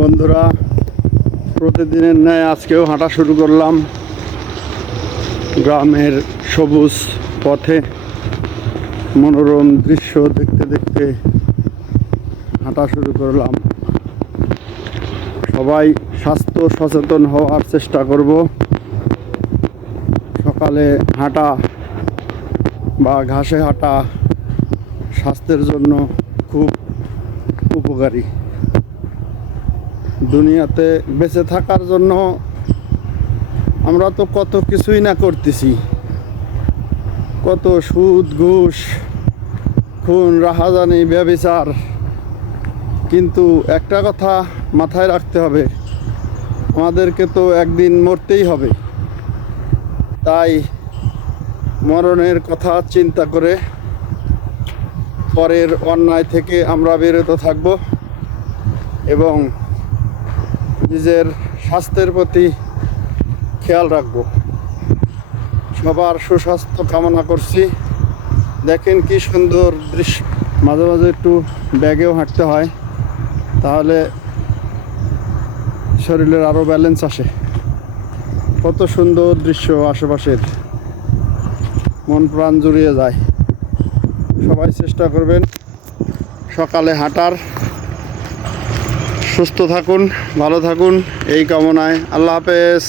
বন্ধুরা, প্রতিদিনের ন্যায় আজকেও হাঁটা শুরু করলাম গ্রামের সবুজ পথে। মনোরম দৃশ্য দেখতে দেখতে হাঁটা শুরু করলাম। সবাই স্বাস্থ্য সচেতন হওয়ার চেষ্টা করব। সকালে হাঁটা বা ঘাসে হাঁটা স্বাস্থ্যের জন্য খুব উপকারী। দুনিয়াতে বেঁচে থাকার জন্য আমরা তো কত কিছুই না করতেছি, কত সুদ ঘুষ খুন রাহাজানি ব্যভিচার, কিন্তু একটা কথা মাথায় রাখতে হবে, আমাদেরকে তো একদিন মরতেই হবে। তাই মরণের কথা চিন্তা করে পরের অন্যায় থেকে আমরা বিরত থাকব এবং নিজের স্বাস্থ্যের প্রতি খেয়াল রাখব। সবার সুস্বাস্থ্য কামনা করছি। দেখেন কি সুন্দর দৃশ্য। মাঝে মাঝে একটু ব্যাগেও হাঁটতে হয়, তাহলে শরীরের আরও ব্যালেন্স আসে। কত সুন্দর দৃশ্য আশেপাশের, মন প্রাণ জুড়িয়ে যায়। সবাই চেষ্টা করবেন সকালে হাঁটার। সুস্থ থাকুন, ভালো থাকুন এই কামনায়। আল্লাহ হাফেজ।